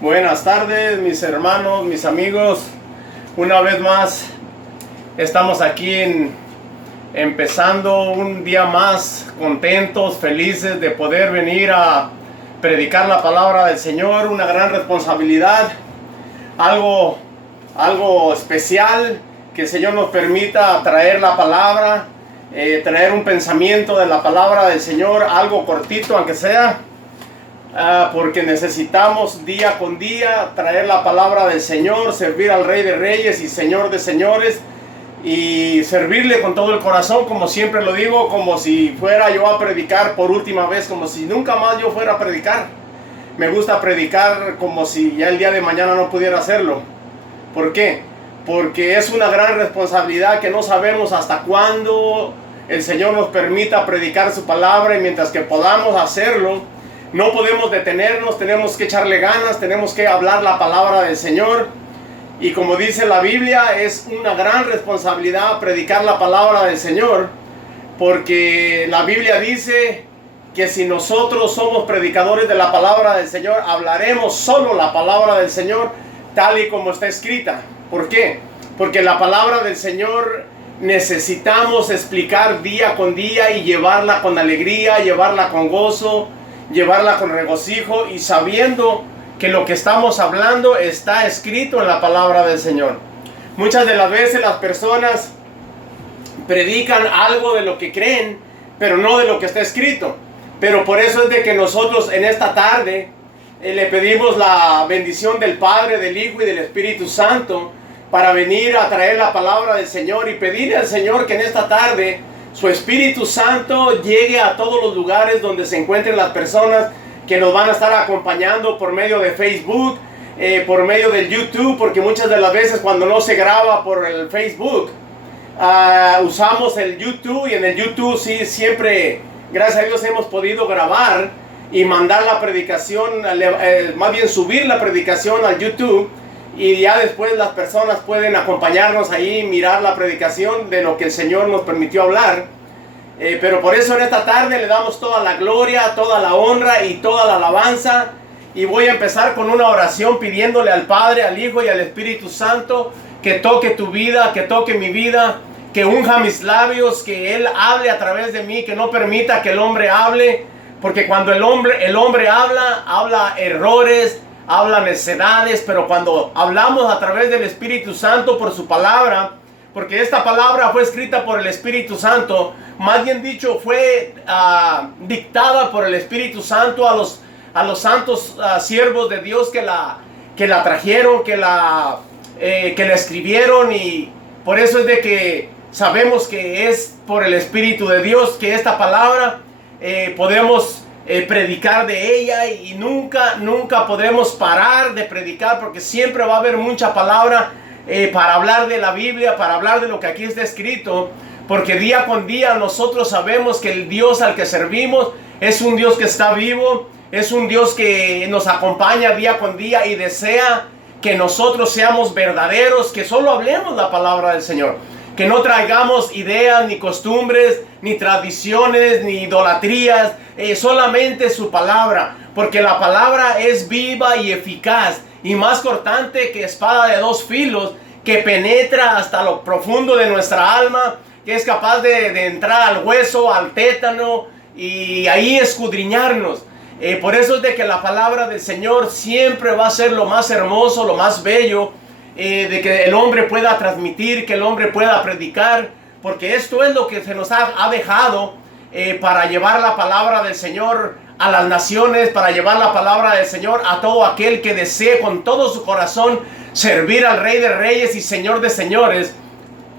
Buenas tardes, mis hermanos, mis amigos. Una vez más estamos aquí empezando un día más, contentos, felices de poder venir a predicar la palabra del Señor. Una gran responsabilidad, algo especial, que el Señor nos permita traer la palabra, traer un pensamiento de la palabra del Señor, algo cortito aunque sea. Porque necesitamos día con día traer la palabra del Señor, servir al Rey de Reyes y Señor de Señores, y servirle con todo el corazón, como siempre lo digo, como si fuera yo a predicar por última vez, como si nunca más yo fuera a predicar. Me gusta predicar como si ya el día de mañana no pudiera hacerlo. ¿Por qué? Porque es una gran responsabilidad que no sabemos hasta cuándo el Señor nos permita predicar su palabra, y mientras que podamos hacerlo, no podemos detenernos, tenemos que echarle ganas, tenemos que hablar la palabra del Señor. Y como dice la Biblia, es una gran responsabilidad predicar la palabra del Señor, porque la Biblia dice que si nosotros somos predicadores de la palabra del Señor, hablaremos solo la palabra del Señor tal y como está escrita. ¿Por qué? Porque la palabra del Señor necesitamos explicar día con día y llevarla con alegría, llevarla con gozo, llevarla con regocijo, y sabiendo que lo que estamos hablando está escrito en la palabra del Señor. Muchas de las veces las personas predican algo de lo que creen, pero no de lo que está escrito. Pero por eso es de que nosotros en esta tarde le pedimos la bendición del Padre, del Hijo y del Espíritu Santo para venir a traer la palabra del Señor, y pedirle al Señor que en esta tarde su Espíritu Santo llegue a todos los lugares donde se encuentren las personas que nos van a estar acompañando por medio de Facebook, por medio del YouTube, porque muchas de las veces cuando no se graba por el Facebook, usamos el YouTube, y en el YouTube sí siempre, gracias a Dios, hemos podido grabar y mandar la predicación, más bien subir la predicación al YouTube, y ya después las personas pueden acompañarnos ahí, mirar la predicación de lo que el Señor nos permitió hablar. Pero por eso en esta tarde le damos toda la gloria, toda la honra y toda la alabanza. Y voy a empezar con una oración pidiéndole al Padre, al Hijo y al Espíritu Santo que toque tu vida, que toque mi vida, que unja mis labios, que Él hable a través de mí, que no permita que el hombre hable. Porque cuando el hombre habla errores, habla necedades, pero cuando hablamos a través del Espíritu Santo por su palabra, porque esta palabra fue escrita por el Espíritu Santo, más bien dicho, fue dictada por el Espíritu Santo a los santos siervos de Dios que la trajeron, que la escribieron, y por eso es de que sabemos que es por el Espíritu de Dios que esta palabra podemos predicar de ella, y nunca podremos parar de predicar, porque siempre va a haber mucha palabra para hablar de la Biblia, para hablar de lo que aquí está escrito, porque día con día nosotros sabemos que el Dios al que servimos es un Dios que está vivo, es un Dios que nos acompaña día con día y desea que nosotros seamos verdaderos, que solo hablemos la palabra del Señor, que no traigamos ideas, ni costumbres, ni tradiciones, ni idolatrías, solamente su palabra, porque la palabra es viva y eficaz, y más cortante que espada de dos filos, que penetra hasta lo profundo de nuestra alma, que es capaz de entrar al hueso, al tétano, y ahí escudriñarnos. Por eso es de que la palabra del Señor siempre va a ser lo más hermoso, lo más bello, de que el hombre pueda transmitir, que el hombre pueda predicar, porque esto es lo que se nos ha dejado para llevar la palabra del Señor a las naciones, para llevar la palabra del Señor a todo aquel que desee con todo su corazón servir al Rey de Reyes y Señor de Señores,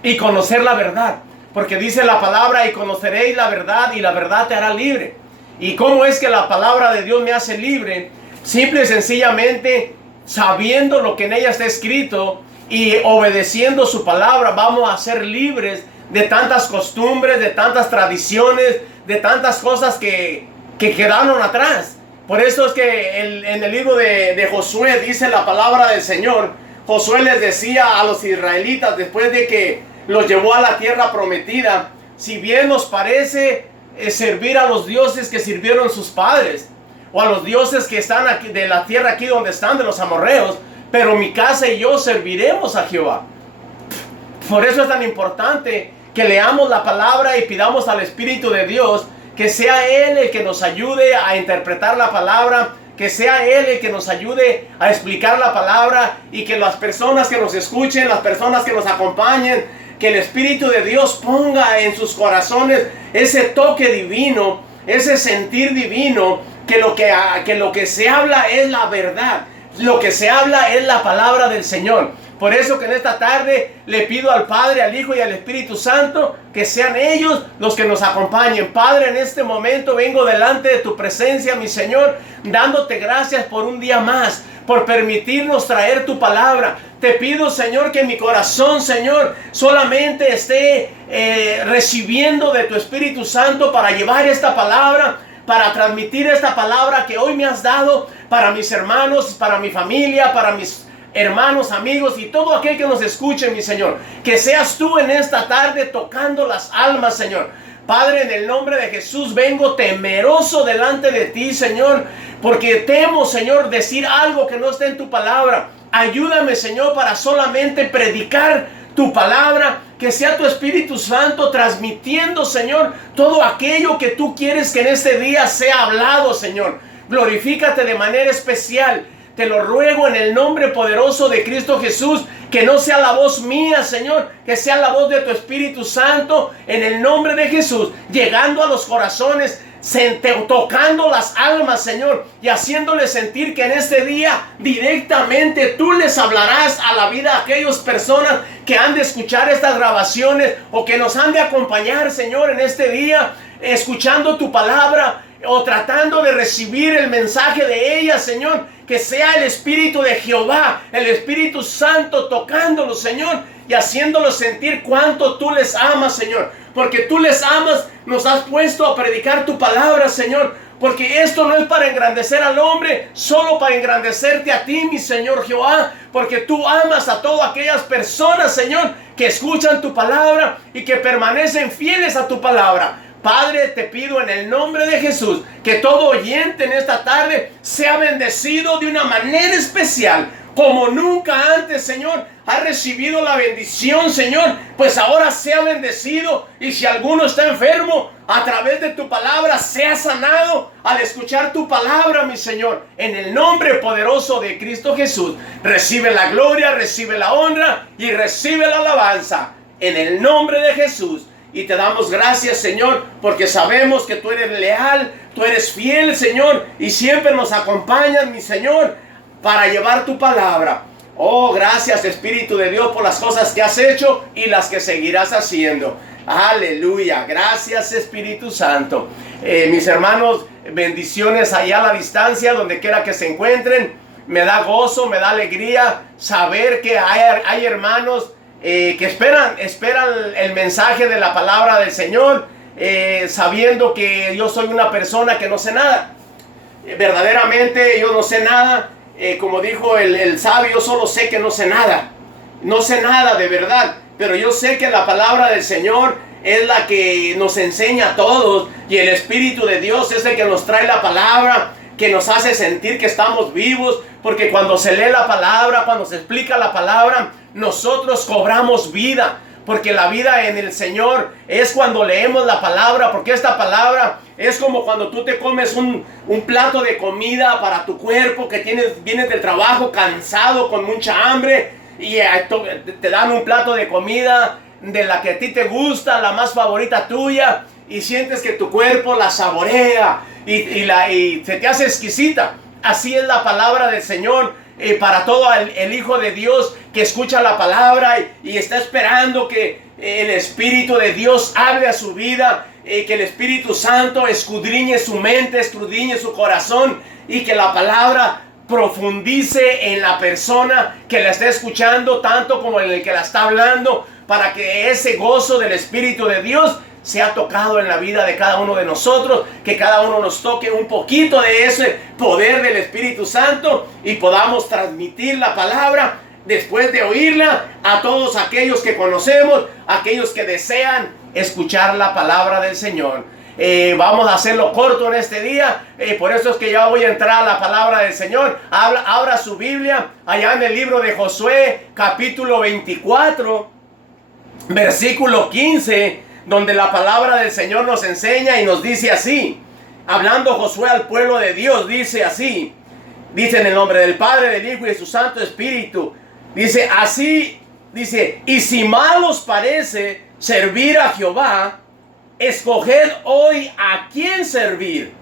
y conocer la verdad, porque dice la palabra: y conoceréis la verdad, y la verdad te hará libre. ¿Y cómo es que la palabra de Dios me hace libre? Simple y sencillamente sabiendo lo que en ella está escrito y obedeciendo su palabra, vamos a ser libres de tantas costumbres, de tantas tradiciones, de tantas cosas que quedaron atrás. Por eso es que en el libro de Josué dice la palabra del Señor. Josué les decía a los israelitas, después de que los llevó a la tierra prometida: si bien nos parece servir a los dioses que sirvieron sus padres, o a los dioses que están aquí, de la tierra aquí donde están, de los amorreos, pero mi casa y yo serviremos a Jehová. Por eso es tan importante que leamos la palabra y pidamos al Espíritu de Dios que sea Él el que nos ayude a interpretar la palabra, que sea Él el que nos ayude a explicar la palabra, y que las personas que nos escuchen, las personas que nos acompañen, que el Espíritu de Dios ponga en sus corazones ese toque divino, ese sentir divino, que lo que se habla es la verdad, lo que se habla es la palabra del Señor. Por eso que en esta tarde le pido al Padre, al Hijo y al Espíritu Santo que sean ellos los que nos acompañen. Padre, en este momento vengo delante de tu presencia, mi Señor, dándote gracias por un día más, por permitirnos traer tu palabra. Te pido, Señor, que mi corazón, Señor, solamente esté recibiendo de tu Espíritu Santo para llevar esta palabra, para transmitir esta palabra que hoy me has dado para mis hermanos, para mi familia, para mis hermanos, amigos y todo aquel que nos escuche, mi Señor. Que seas tú en esta tarde tocando las almas, Señor. Padre, en el nombre de Jesús vengo temeroso delante de ti, Señor, porque temo, Señor, decir algo que no esté en tu palabra. Ayúdame, Señor, para solamente predicar tu palabra, que sea tu Espíritu Santo transmitiendo, Señor, todo aquello que tú quieres que en este día sea hablado, Señor. Glorifícate de manera especial. Te lo ruego en el nombre poderoso de Cristo Jesús, que no sea la voz mía, Señor, que sea la voz de tu Espíritu Santo, en el nombre de Jesús, llegando a los corazones, tocando las almas, Señor, y haciéndoles sentir que en este día directamente tú les hablarás a la vida a aquellas personas que han de escuchar estas grabaciones o que nos han de acompañar, Señor, en este día, escuchando tu palabra o tratando de recibir el mensaje de ella, Señor. Que sea el Espíritu de Jehová, el Espíritu Santo tocándolos, Señor, y haciéndolos sentir cuánto tú les amas, Señor. Porque tú les amas, nos has puesto a predicar tu palabra, Señor. Porque esto no es para engrandecer al hombre, solo para engrandecerte a ti, mi Señor Jehová. Porque tú amas a todas aquellas personas, Señor, que escuchan tu palabra y que permanecen fieles a tu palabra. Padre, te pido en el nombre de Jesús que todo oyente en esta tarde sea bendecido de una manera especial, como nunca antes, Señor. Ha recibido la bendición, Señor, pues ahora sea bendecido. Y si alguno está enfermo, a través de tu palabra sea sanado al escuchar tu palabra, mi Señor. En el nombre poderoso de Cristo Jesús, recibe la gloria, recibe la honra y recibe la alabanza. En el nombre de Jesús. Y te damos gracias, Señor, porque sabemos que tú eres leal, tú eres fiel, Señor, y siempre nos acompañas, mi Señor, para llevar tu palabra. Oh, gracias, Espíritu de Dios, por las cosas que has hecho y las que seguirás haciendo. Aleluya. Gracias, Espíritu Santo. Mis hermanos, bendiciones allá a la distancia, donde quiera que se encuentren. Me da gozo, me da alegría saber que hay hermanos que esperan el mensaje de la palabra del Señor, sabiendo que yo soy una persona que no sé nada. Verdaderamente yo no sé nada. Como dijo el sabio, yo solo sé que no sé nada. No sé nada de verdad, pero yo sé que la palabra del Señor es la que nos enseña a todos, y el Espíritu de Dios es el que nos trae la palabra, que nos hace sentir que estamos vivos, porque cuando se lee la palabra, cuando se explica la palabra, nosotros cobramos vida, porque la vida en el Señor es cuando leemos la palabra, porque esta palabra es como cuando tú te comes un plato de comida para tu cuerpo, que vienes del trabajo cansado, con mucha hambre, y te dan un plato de comida de la que a ti te gusta, la más favorita tuya, y sientes que tu cuerpo la saborea y se te hace exquisita. Así es la palabra del Señor para todo el Hijo de Dios que escucha la palabra y está esperando que el Espíritu de Dios hable a su vida, que el Espíritu Santo escudriñe su mente, escudriñe su corazón, y que la palabra profundice en la persona que la está escuchando, tanto como en el que la está hablando, para que ese gozo del Espíritu de Dios sea tocado en la vida de cada uno de nosotros, que cada uno nos toque un poquito de ese poder del Espíritu Santo y podamos transmitir la palabra después de oírla a todos aquellos que conocemos, aquellos que desean escuchar la palabra del Señor. Vamos a hacerlo corto en este día. Por eso es que ya voy a entrar a la palabra del Señor. Abra su Biblia allá en el libro de Josué, capítulo 24, versículo 15, donde la palabra del Señor nos enseña y nos dice así. Hablando Josué al pueblo de Dios, dice así. Dice en el nombre del Padre, del Hijo y de su Santo Espíritu. Dice así, dice, y si mal os parece servir a Jehová, escoged hoy a quién servir.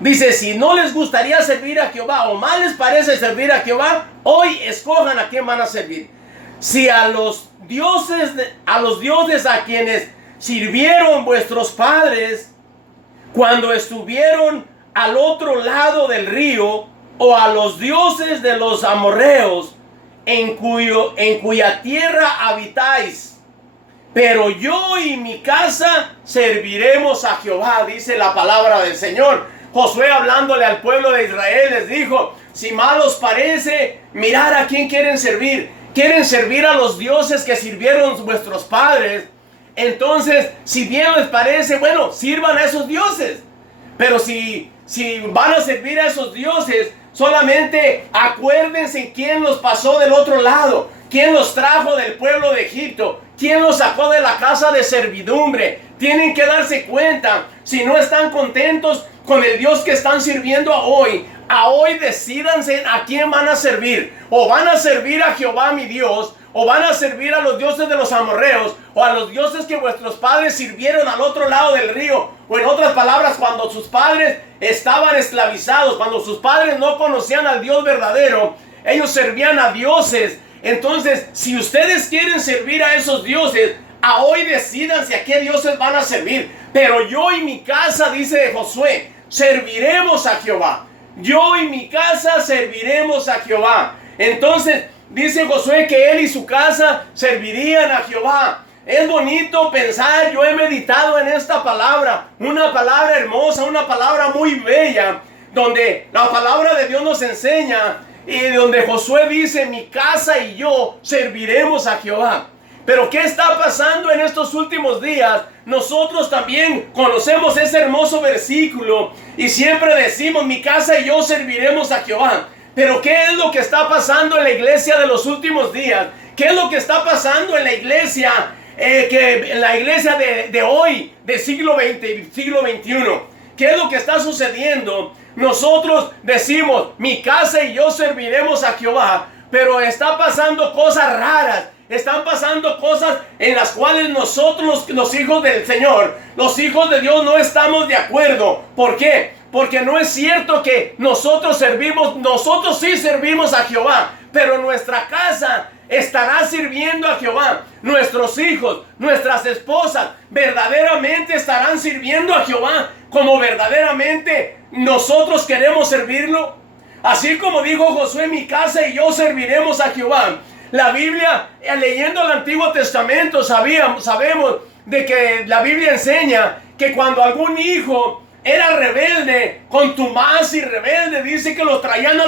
Dice, si no les gustaría servir a Jehová o mal les parece servir a Jehová, hoy escojan a quién van a servir. Si a los dioses a quienes sirvieron vuestros padres cuando estuvieron al otro lado del río, o a los dioses de los amorreos en cuya tierra habitáis, pero yo y mi casa serviremos a Jehová, dice la palabra del Señor. Josué, hablándole al pueblo de Israel, les dijo, si mal os parece, mirad a quién quieren servir. Quieren servir a los dioses que sirvieron vuestros padres. Entonces, si bien les parece, bueno, sirvan a esos dioses. Pero si van a servir a esos dioses, solamente acuérdense quién los pasó del otro lado, quién los trajo del pueblo de Egipto, quién los sacó de la casa de servidumbre. Tienen que darse cuenta, si no están contentos con el Dios que están sirviendo a hoy decídanse a quién van a servir. O van a servir a Jehová mi Dios, o van a servir a los dioses de los amorreos, o a los dioses que vuestros padres sirvieron al otro lado del río. O en otras palabras, cuando sus padres estaban esclavizados, cuando sus padres no conocían al Dios verdadero, ellos servían a dioses. Entonces, si ustedes quieren servir a esos dioses, a hoy decídanse a qué dioses van a servir. Pero yo y mi casa, dice Josué, serviremos a Jehová. Yo y mi casa serviremos a Jehová. Entonces, dice Josué que él y su casa servirían a Jehová. Es bonito pensar, yo he meditado en esta palabra, una palabra hermosa, una palabra muy bella, donde la palabra de Dios nos enseña y donde Josué dice, mi casa y yo serviremos a Jehová. Pero ¿qué está pasando en estos últimos días? Nosotros también conocemos ese hermoso versículo y siempre decimos, mi casa y yo serviremos a Jehová. Pero ¿qué es lo que está pasando en la iglesia de los últimos días? ¿Qué es lo que está pasando en la iglesia, de hoy, del siglo XX y siglo XXI? ¿Qué es lo que está sucediendo? Nosotros decimos, mi casa y yo serviremos a Jehová, pero está pasando cosas raras. Están pasando cosas en las cuales nosotros, los hijos del Señor, los hijos de Dios, no estamos de acuerdo. ¿Por qué? Porque no es cierto que nosotros sí servimos a Jehová, pero nuestra casa estará sirviendo a Jehová. Nuestros hijos, nuestras esposas, verdaderamente estarán sirviendo a Jehová como verdaderamente nosotros queremos servirlo. Así como dijo Josué, mi casa y yo serviremos a Jehová. La Biblia, leyendo el Antiguo Testamento, sabemos de que la Biblia enseña que cuando algún hijo era rebelde, contumaz y rebelde, dice que los traían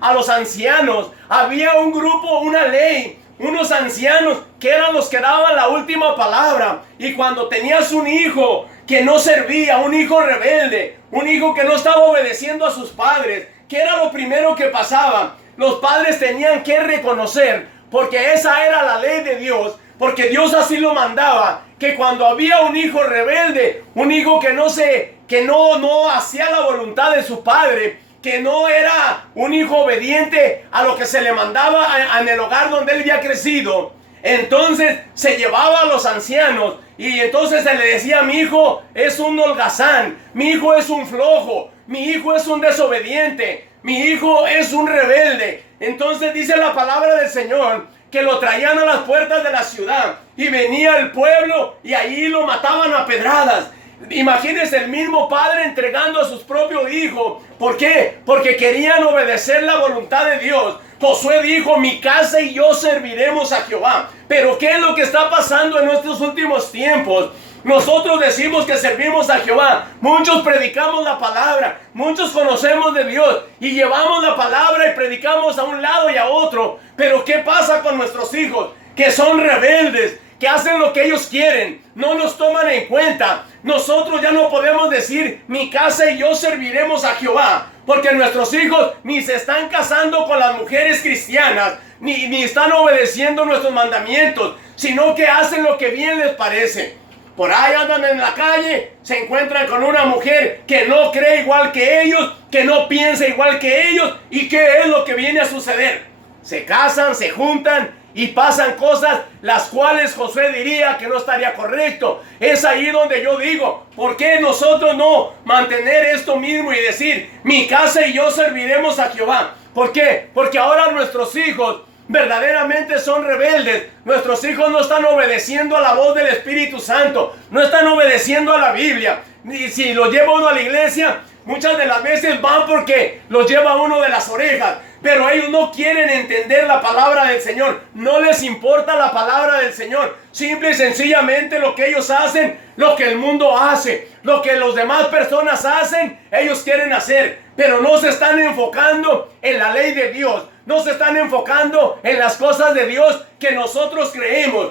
a los ancianos. Había un grupo, una ley, unos ancianos que eran los que daban la última palabra. Y cuando tenías un hijo que no servía, un hijo rebelde, un hijo que no estaba obedeciendo a sus padres, ¿qué era lo primero que pasaba? Los padres tenían que reconocer, porque esa era la ley de Dios, porque Dios así lo mandaba, que cuando había un hijo rebelde, un hijo que no hacía la voluntad de su padre, que no era un hijo obediente a lo que se le mandaba en el hogar donde él había crecido, entonces se llevaba a los ancianos y entonces se le decía, mi hijo es un holgazán, mi hijo es un flojo, mi hijo es un desobediente, mi hijo es un rebelde. Entonces dice la palabra del Señor que lo traían a las puertas de la ciudad y venía el pueblo y ahí lo mataban a pedradas. Imagínense el mismo padre entregando a sus propios hijos. ¿Por qué? Porque querían obedecer la voluntad de Dios. Josué dijo, mi casa y yo serviremos a Jehová. Pero ¿qué es lo que está pasando en estos últimos tiempos? Nosotros decimos que servimos a Jehová. Muchos predicamos la palabra. Muchos conocemos de Dios. Y llevamos la palabra y predicamos a un lado y a otro. Pero ¿qué pasa con nuestros hijos? Que son rebeldes. Que hacen lo que ellos quieren. no nos toman en cuenta. Nosotros ya no podemos decir, mi casa y yo serviremos a Jehová, porque nuestros hijos ni se están casando con las mujeres cristianas, ni están obedeciendo nuestros mandamientos, sino que hacen lo que bien les parece. Por ahí andan en la calle, se encuentran con una mujer que no cree igual que ellos, que no piensa igual que ellos. ¿Y qué es lo que viene a suceder? Se casan, se juntan y pasan cosas las cuales Josué diría que no estaría correcto. Es ahí donde yo digo, ¿por qué nosotros no mantener esto mismo y decir, mi casa y yo serviremos a Jehová? ¿Por qué? Porque ahora nuestros hijos verdaderamente son rebeldes. Nuestros hijos no están obedeciendo a la voz del Espíritu Santo, no están obedeciendo a la Biblia. Y si los lleva uno a la iglesia, muchas de las veces van porque los lleva uno de las orejas, pero ellos no quieren entender la palabra del Señor, no les importa la palabra del Señor. Simple y sencillamente lo que ellos hacen, lo que el mundo hace, lo que las demás personas hacen, ellos quieren hacer, pero no se están enfocando en la ley de Dios, no se están enfocando en las cosas de Dios que nosotros creemos.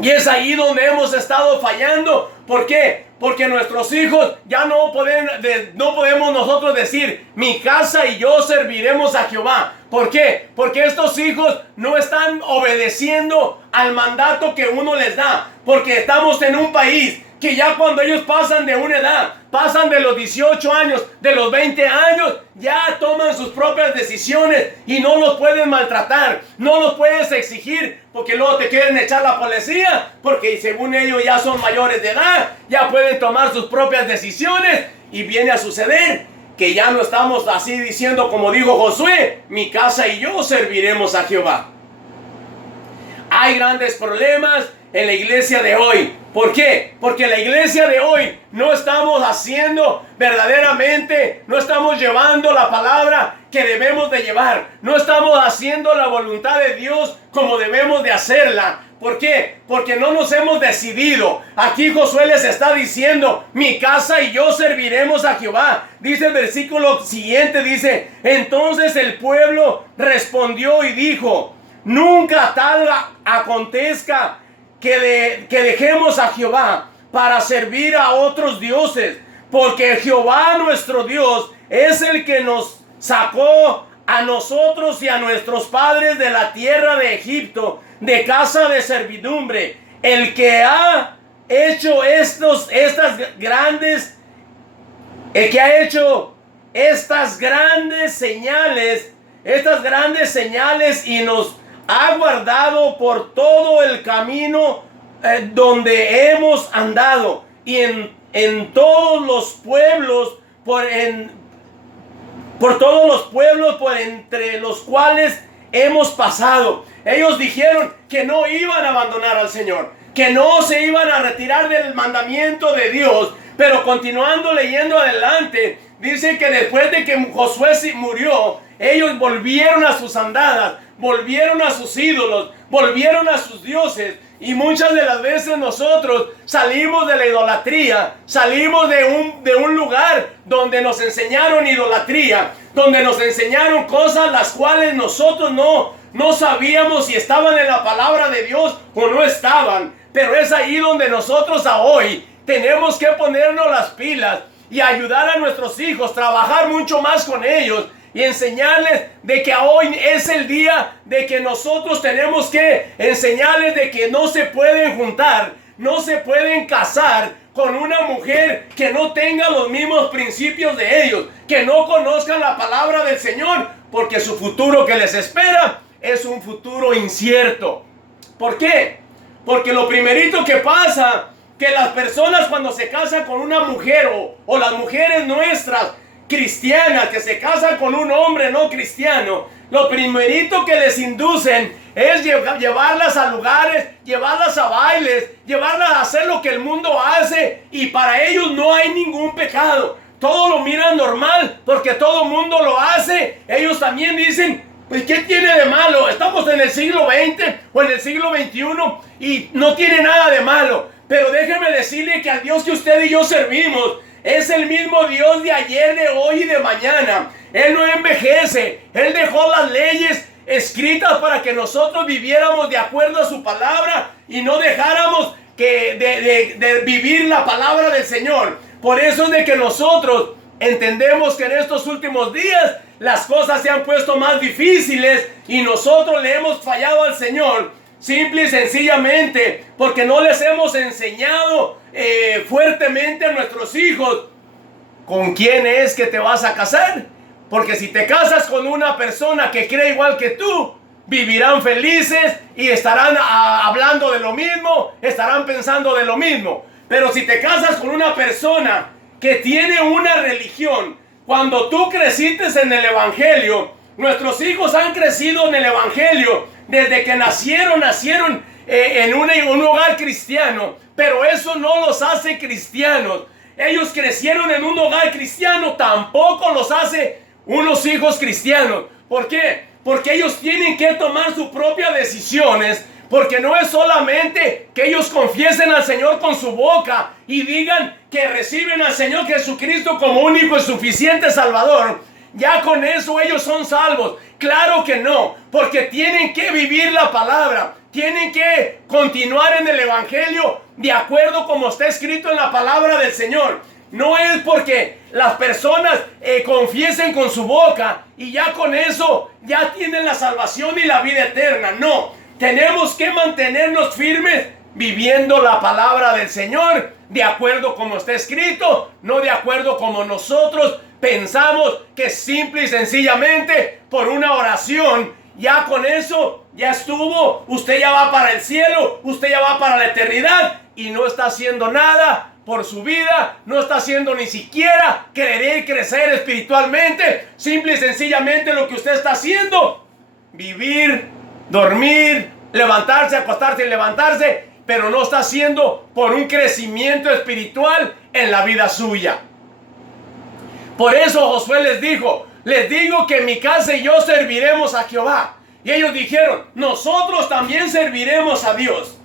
Y es ahí donde hemos estado fallando. ¿Por qué? Porque nuestros hijos ya no podemos nosotros decir, mi casa y yo serviremos a Jehová. ¿Por qué? Porque estos hijos no están obedeciendo al mandato que uno les da. Porque estamos en un país que ya cuando ellos pasan de una edad, pasan de los 18 años, de los 20 años, ya toman sus propias decisiones y no los pueden maltratar, no los puedes exigir, porque luego te quieren echar la policía, porque según ellos ya son mayores de edad, ya pueden tomar sus propias decisiones, y viene a suceder que ya no estamos así diciendo como dijo Josué, mi casa y yo serviremos a Jehová. Hay grandes problemas en la iglesia de hoy. ¿Por qué? Porque en la iglesia de hoy no estamos haciendo verdaderamente, no estamos llevando la palabra que debemos de llevar. No estamos haciendo la voluntad de Dios como debemos de hacerla. ¿Por qué? Porque no nos hemos decidido. Aquí Josué les está diciendo, mi casa y yo serviremos a Jehová. Dice el versículo siguiente, dice, entonces el pueblo respondió y dijo, nunca tal acontezca que dejemos a Jehová para servir a otros dioses, porque Jehová nuestro Dios es el que nos sacó a nosotros y a nuestros padres de la tierra de Egipto, de casa de servidumbre, el que ha hecho estas grandes señales y nos ha guardado por todo el camino donde hemos andado y en todos los pueblos por todos los pueblos por entre los cuales hemos pasado. Ellos dijeron que no iban a abandonar al Señor, que no se iban a retirar del mandamiento de Dios. Pero continuando leyendo adelante, dice que después de que Josué murió, ellos volvieron a sus andadas, volvieron a sus ídolos, volvieron a sus dioses. Y muchas de las veces nosotros salimos de la idolatría, salimos de un lugar donde nos enseñaron idolatría, donde nos enseñaron cosas las cuales nosotros no sabíamos si estaban en la palabra de Dios o no estaban. Pero es ahí donde nosotros hoy tenemos que ponernos las pilas y ayudar a nuestros hijos, trabajar mucho más con ellos y enseñarles de que hoy es el día de que nosotros tenemos que enseñarles de que no se pueden juntar, no se pueden casar con una mujer que no tenga los mismos principios de ellos, que no conozcan la palabra del Señor, porque su futuro que les espera es un futuro incierto. ¿Por qué? Porque lo primerito que pasa, que las personas cuando se casan con una mujer o las mujeres nuestras cristianas que se casan con un hombre no cristiano, lo primerito que les inducen es llevarlas a lugares, llevarlas a bailes, llevarlas a hacer lo que el mundo hace, y para ellos no hay ningún pecado. Todo lo miran normal porque todo el mundo lo hace. Ellos también dicen, pues ¿qué tiene de malo? Estamos en el siglo XX o en el siglo XXI y no tiene nada de malo. Pero déjeme decirle que al Dios que usted y yo servimos es el mismo Dios de ayer, de hoy y de mañana. Él no envejece. Él dejó las leyes escritas para que nosotros viviéramos de acuerdo a su palabra y no dejáramos de vivir la palabra del Señor. Por eso es de que nosotros entendemos que en estos últimos días las cosas se han puesto más difíciles y nosotros le hemos fallado al Señor, simple y sencillamente porque no les hemos enseñado fuertemente a nuestros hijos con quién es que te vas a casar. Porque si te casas con una persona que cree igual que tú, vivirán felices y estarán hablando de lo mismo, estarán pensando de lo mismo. Pero si te casas con una persona que tiene una religión, cuando tú creciste en el Evangelio, nuestros hijos han crecido en el Evangelio, desde que nacieron en un hogar cristiano, pero eso no los hace cristianos. Ellos crecieron en un hogar cristiano, tampoco los hace unos hijos cristianos. ¿Por qué? Porque ellos tienen que tomar sus propias decisiones, porque no es solamente que ellos confiesen al Señor con su boca y digan que reciben al Señor Jesucristo como único y suficiente Salvador. Ya con eso ellos son salvos. Claro que no, porque tienen que vivir la palabra, tienen que continuar en el Evangelio de acuerdo como está escrito en la palabra del Señor. No es porque las personas confiesen con su boca y ya con eso ya tienen la salvación y la vida eterna. No, tenemos que mantenernos firmes viviendo la palabra del Señor de acuerdo como está escrito, no de acuerdo como nosotros pensamos que simple y sencillamente por una oración, ya con eso ya estuvo, usted ya va para el cielo, usted ya va para la eternidad y no está haciendo nada por su vida, no está haciendo ni siquiera querer crecer espiritualmente. Simple y sencillamente lo que usted está haciendo, vivir, dormir, levantarse, acostarse y levantarse, pero no está haciendo por un crecimiento espiritual en la vida suya. Por eso Josué les dijo, les digo que mi casa y yo serviremos a Jehová. Y ellos dijeron, nosotros también serviremos a Dios.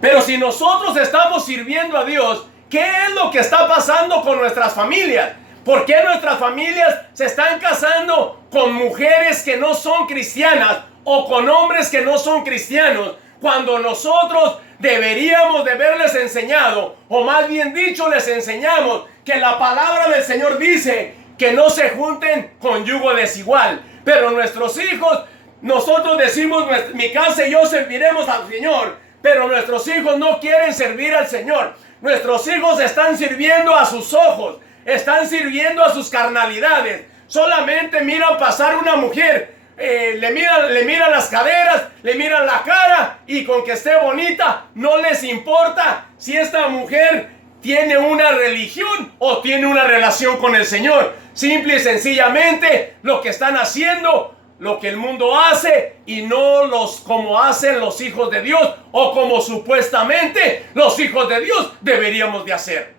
Pero si nosotros estamos sirviendo a Dios, ¿qué es lo que está pasando con nuestras familias? ¿Por qué nuestras familias se están casando con mujeres que no son cristianas o con hombres que no son cristianos? Cuando nosotros deberíamos de haberles enseñado, o más bien dicho, les enseñamos que la palabra del Señor dice que no se junten con yugo desigual. Pero nuestros hijos, nosotros decimos, mi casa y yo serviremos al Señor, pero nuestros hijos no quieren servir al Señor. Nuestros hijos están sirviendo a sus ojos, están sirviendo a sus carnalidades. Solamente miran pasar una mujer, le miran las caderas, le miran la cara y con que esté bonita no les importa si esta mujer tiene una religión o tiene una relación con el Señor. Simple y sencillamente lo que están haciendo, lo que el mundo hace y no como hacen los hijos de Dios o como supuestamente los hijos de Dios deberíamos de hacer.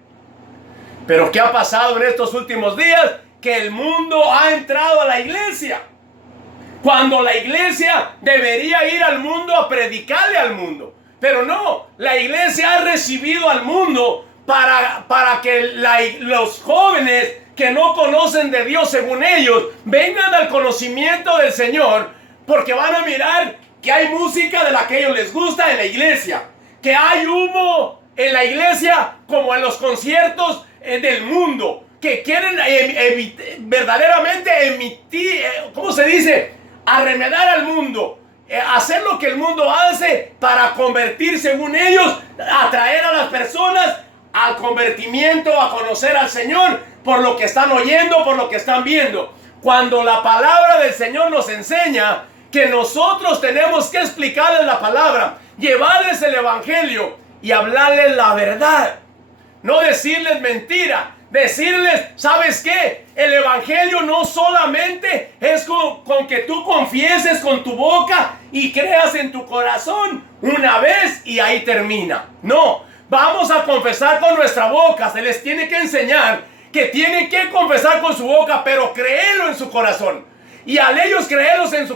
Pero ¿qué ha pasado en estos últimos días? Que el mundo ha entrado a la iglesia, cuando la iglesia debería ir al mundo a predicarle al mundo. Pero no, la iglesia ha recibido al mundo para que los jóvenes que no conocen de Dios según ellos vengan al conocimiento del Señor, porque van a mirar que hay música de la que a ellos les gusta en la iglesia, que hay humo en la iglesia como en los conciertos del mundo, que quieren verdaderamente emitir, ¿cómo se dice? Arremedar al mundo, hacer lo que el mundo hace para convertir según ellos, atraer a las personas al convertimiento, a conocer al Señor, por lo que están oyendo, por lo que están viendo. Cuando la palabra del Señor nos enseña que nosotros tenemos que explicarles la palabra, llevarles el evangelio y hablarles la verdad. No decirles mentira, decirles, ¿sabes qué? El evangelio no solamente es con que tú confieses con tu boca y creas en tu corazón una vez y ahí termina. No, vamos a confesar con nuestra boca. Se les tiene que enseñar que tienen que confesar con su boca, pero creerlo en su corazón. Y al ellos creerlo en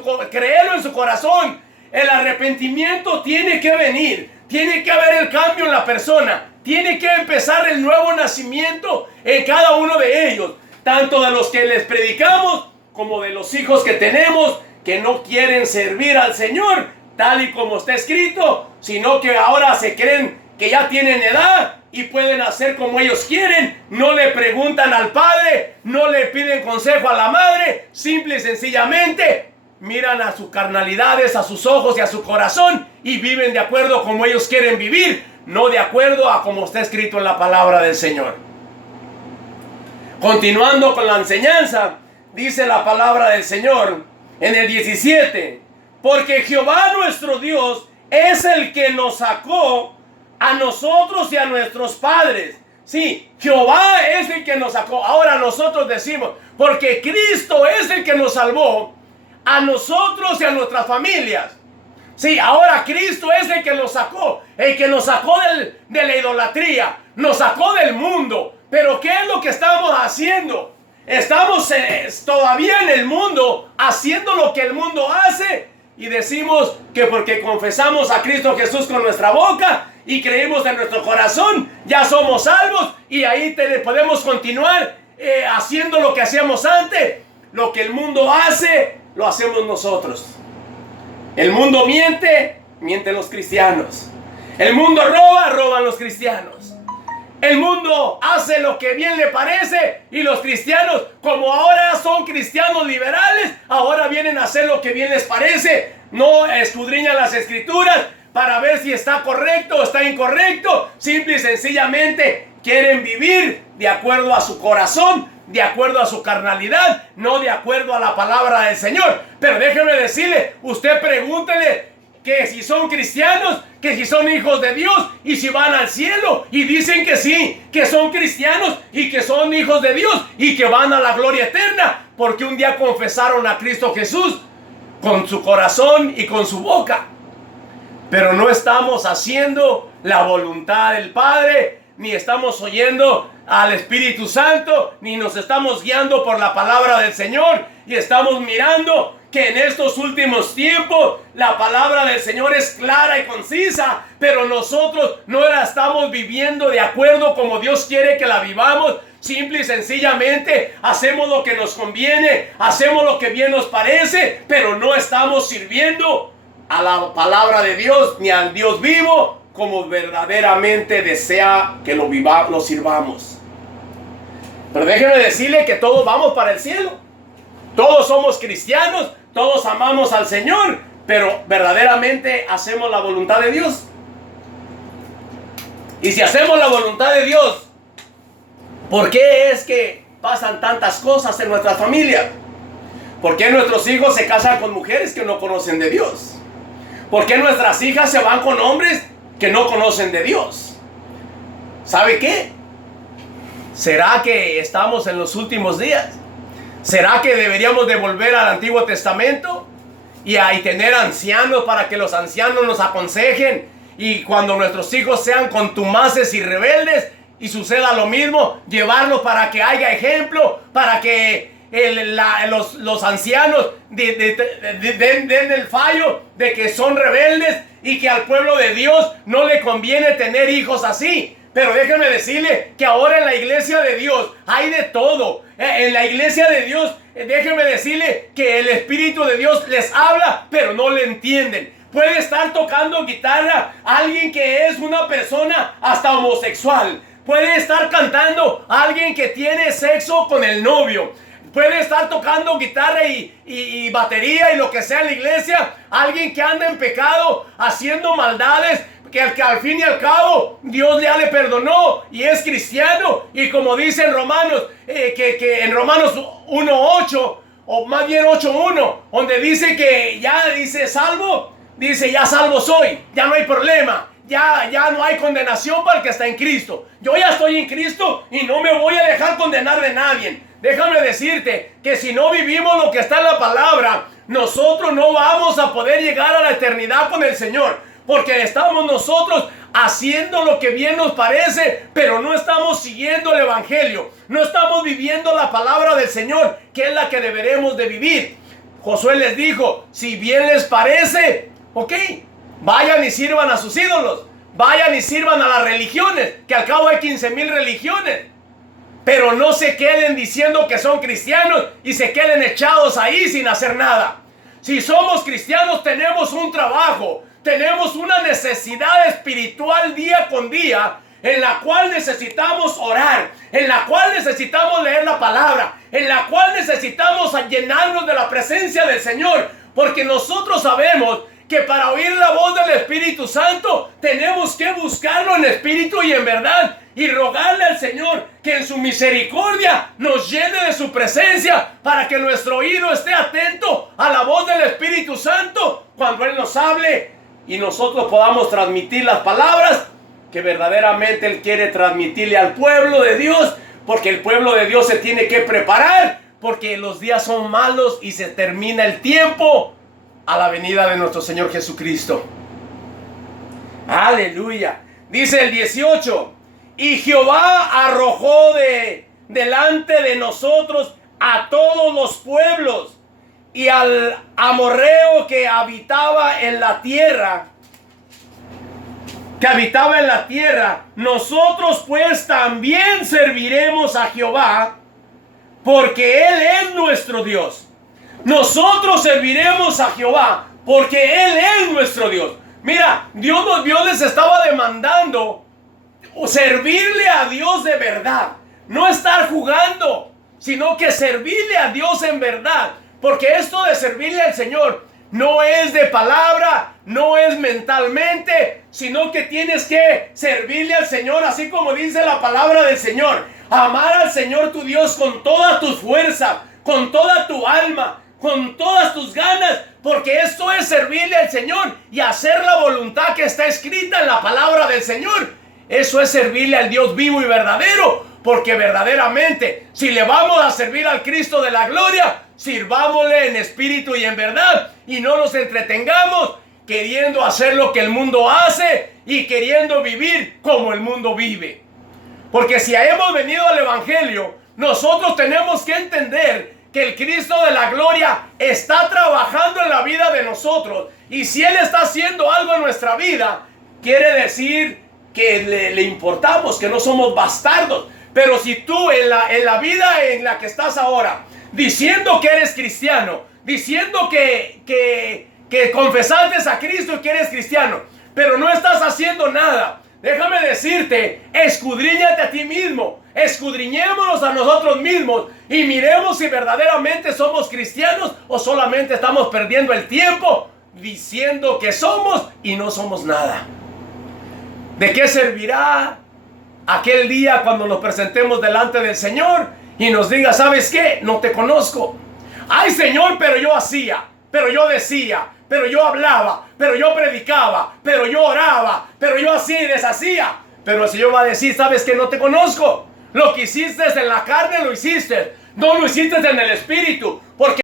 su corazón, el arrepentimiento tiene que venir. Tiene que haber el cambio en la persona. Tiene que empezar el nuevo nacimiento en cada uno de ellos. Tanto de los que les predicamos como de los hijos que tenemos que no quieren servir al Señor tal y como está escrito, sino que ahora se creen que ya tienen edad y pueden hacer como ellos quieren. No le preguntan al padre, no le piden consejo a la madre. Simple y sencillamente miran a sus carnalidades, a sus ojos y a su corazón y viven de acuerdo como ellos quieren vivir, no de acuerdo a como está escrito en la palabra del Señor. Continuando con la enseñanza, dice la palabra del Señor en el 17: porque Jehová nuestro Dios es el que nos sacó a nosotros y a nuestros padres. Sí, Jehová es el que nos sacó. Ahora nosotros decimos, porque Cristo es el que nos salvó a nosotros y a nuestras familias. Sí, ahora Cristo es el que nos sacó de la idolatría, nos sacó del mundo. Pero ¿qué es lo que estamos haciendo? Estamos todavía en el mundo, haciendo lo que el mundo hace, y decimos que porque confesamos a Cristo Jesús con nuestra boca y creímos en nuestro corazón, ya somos salvos, y ahí podemos continuar haciendo lo que hacíamos antes. Lo que el mundo hace, lo hacemos nosotros. El mundo miente, mienten los cristianos. El mundo roba, roban los cristianos. El mundo hace lo que bien le parece, y los cristianos, como ahora son cristianos liberales, ahora vienen a hacer lo que bien les parece. No escudriñan las escrituras para ver si está correcto o está incorrecto. Simple y sencillamente quieren vivir de acuerdo a su corazón, de acuerdo a su carnalidad, no de acuerdo a la palabra del Señor. Pero déjeme decirle, usted pregúntele que si son cristianos, que si son hijos de Dios y si van al cielo, y dicen que sí, que son cristianos y que son hijos de Dios y que van a la gloria eterna, porque un día confesaron a Cristo Jesús con su corazón y con su boca. Pero no estamos haciendo la voluntad del Padre, ni estamos oyendo al Espíritu Santo, ni nos estamos guiando por la palabra del Señor, y estamos mirando que en estos últimos tiempos la palabra del Señor es clara y concisa, pero nosotros no la estamos viviendo de acuerdo como Dios quiere que la vivamos. Simple y sencillamente hacemos lo que nos conviene, hacemos lo que bien nos parece, pero no estamos sirviendo a la palabra de Dios ni al Dios vivo como verdaderamente desea que lo sirvamos. Pero déjeme decirle que todos vamos para el cielo. Todos somos cristianos, todos amamos al Señor, pero verdaderamente hacemos la voluntad de Dios. Y si hacemos la voluntad de Dios, ¿por qué es que pasan tantas cosas en nuestras familias? ¿Por qué nuestros hijos se casan con mujeres que no conocen de Dios? ¿Por qué nuestras hijas se van con hombres que no conocen de Dios? ¿Sabe qué? ¿Será que estamos en los últimos días? ¿Será que deberíamos de volver al Antiguo Testamento y tener ancianos para que los ancianos nos aconsejen? Y cuando nuestros hijos sean contumaces y rebeldes y suceda lo mismo, llevarlos para que haya ejemplo, para que los ancianos den el fallo de que son rebeldes y que al pueblo de Dios no le conviene tener hijos así. Pero déjenme decirle que ahora en la iglesia de Dios hay de todo. En la iglesia de Dios, déjenme decirle que el Espíritu de Dios les habla, pero no le entienden. Puede estar tocando guitarra alguien que es una persona hasta homosexual. Puede estar cantando alguien que tiene sexo con el novio. Puede estar tocando guitarra y batería y lo que sea en la iglesia alguien que anda en pecado, haciendo maldades, que al fin y al cabo Dios ya le perdonó y es cristiano. Y como dice en Romanos, que en Romanos 1:8, o más bien 8:1, donde dice que ya dice salvo, dice ya salvo soy, ya no hay problema, ya no hay condenación para el que está en Cristo. Yo ya estoy en Cristo y no me voy a dejar condenar de nadie. Déjame decirte que si no vivimos lo que está en la palabra, nosotros no vamos a poder llegar a la eternidad con el Señor. Porque estamos nosotros haciendo lo que bien nos parece, pero no estamos siguiendo el Evangelio. No estamos viviendo la palabra del Señor, que es la que deberemos de vivir. Josué les dijo, si bien les parece, ok, vayan y sirvan a sus ídolos. Vayan y sirvan a las religiones, que al cabo hay 15,000 religiones. Pero no se queden diciendo que son cristianos y se queden echados ahí sin hacer nada. Si somos cristianos tenemos un trabajo. tenemos una necesidad espiritual día con día, en la cual necesitamos orar, en la cual necesitamos leer la palabra, en la cual necesitamos llenarnos de la presencia del Señor, porque nosotros sabemos que para oír la voz del Espíritu Santo tenemos que buscarlo en espíritu y en verdad, y rogarle al Señor que en su misericordia nos llene de su presencia, para que nuestro oído esté atento a la voz del Espíritu Santo cuando Él nos hable, y nosotros podamos transmitir las palabras que verdaderamente Él quiere transmitirle al pueblo de Dios, porque el pueblo de Dios se tiene que preparar, porque los días son malos y se termina el tiempo a la venida de nuestro Señor Jesucristo. Aleluya. Dice el 18: y Jehová arrojó delante de nosotros a todos los pueblos, y al amorreo que habitaba en la tierra, nosotros pues también serviremos a Jehová, porque Él es nuestro Dios. Nosotros serviremos a Jehová, porque Él es nuestro Dios. Mira, Dios les estaba demandando servirle a Dios de verdad, no estar jugando, sino que servirle a Dios en verdad, porque esto de servirle al Señor no es de palabra, no es mentalmente, sino que tienes que servirle al Señor, así como dice la palabra del Señor: amar al Señor tu Dios con toda tu fuerza, con toda tu alma, con todas tus ganas, porque esto es servirle al Señor y hacer la voluntad que está escrita en la palabra del Señor. Eso es servirle al Dios vivo y verdadero, porque verdaderamente, si le vamos a servir al Cristo de la gloria, sirvámosle en espíritu y en verdad, y no nos entretengamos queriendo hacer lo que el mundo hace y queriendo vivir como el mundo vive. Porque si hemos venido al Evangelio, nosotros tenemos que entender que el Cristo de la gloria está trabajando en la vida de nosotros, y si Él está haciendo algo en nuestra vida, quiere decir que le importamos, que no somos bastardos. Pero si tú en la vida en la que estás ahora, diciendo que eres cristiano, diciendo que confesaste a Cristo y que eres cristiano, pero no estás haciendo nada, déjame decirte, escudriñate a ti mismo, escudriñémonos a nosotros mismos y miremos si verdaderamente somos cristianos o solamente estamos perdiendo el tiempo diciendo que somos y no somos nada. ¿De qué servirá aquel día cuando nos presentemos delante del Señor y nos diga: ¿sabes qué? No te conozco. Ay, Señor, pero yo hacía, pero yo decía, pero yo hablaba, pero yo predicaba, pero yo oraba, pero yo hacía y deshacía. Pero el Señor va a decir: ¿sabes qué? No te conozco. Lo que hiciste en la carne lo hiciste, no lo hiciste en el espíritu, porque